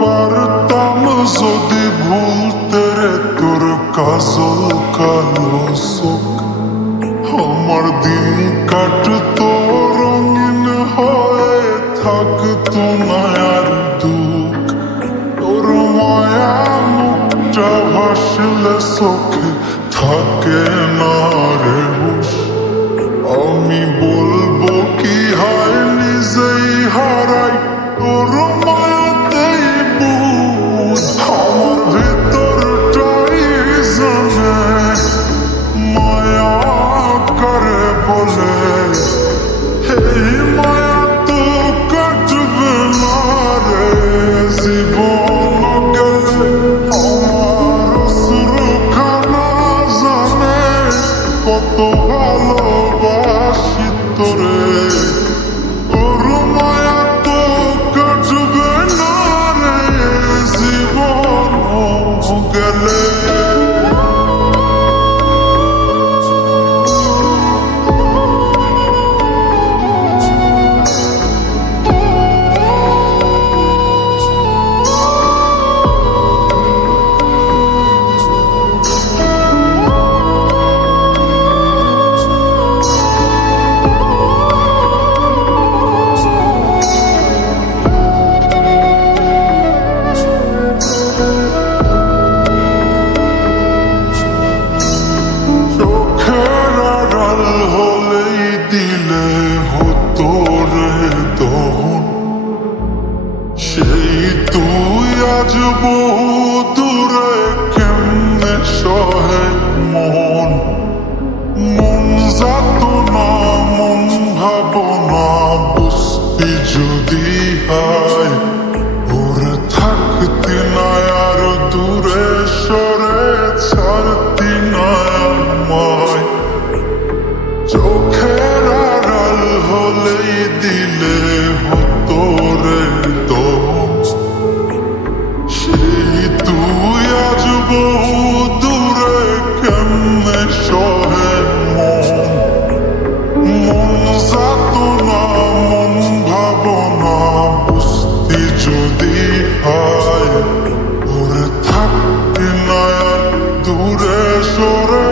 পারতাম যদি ভুলতে রে তোর কাজল কালো চোখ, আমার দিন কাটতো রঙিন হয়ে, থাকতো না আর দুঃখ। তোর মায়া মুখটা ভাসলে চোখে থাকে না রে হুশ। আমি বলবো কি হয় নিজেই হারাই তোর মায়াতেই বুঝ। আমার ভিতরটাই জানে মায়া করে বলে, এই মায়া তো কাটবে না রে জীবন গেলে। আমার সুরখানা জানে কত ভালোবাসি তোরে, তোর মায়া তো কাটবে না রে জীবন গেলে। চোখের আড়াল হলেই দিলে হতো রে দহন, সেই তুই আজ বহু দূরে কেমনে সহে মন। মন যাতনা মন ভাবনা বুঝতি যদি হয়, ওরে থাকতি না আর দূরে সরে ছাড়তি না আমায়। চোখের আড়াল হলেই দিলে হতো রে দম, সেই তুই আজ বহু দূরে কেমনে সহে মন। মন যাতনা মন ভাবনা বুঝতি যদি হয়, ওরে থাকতি না আর দূরে সরে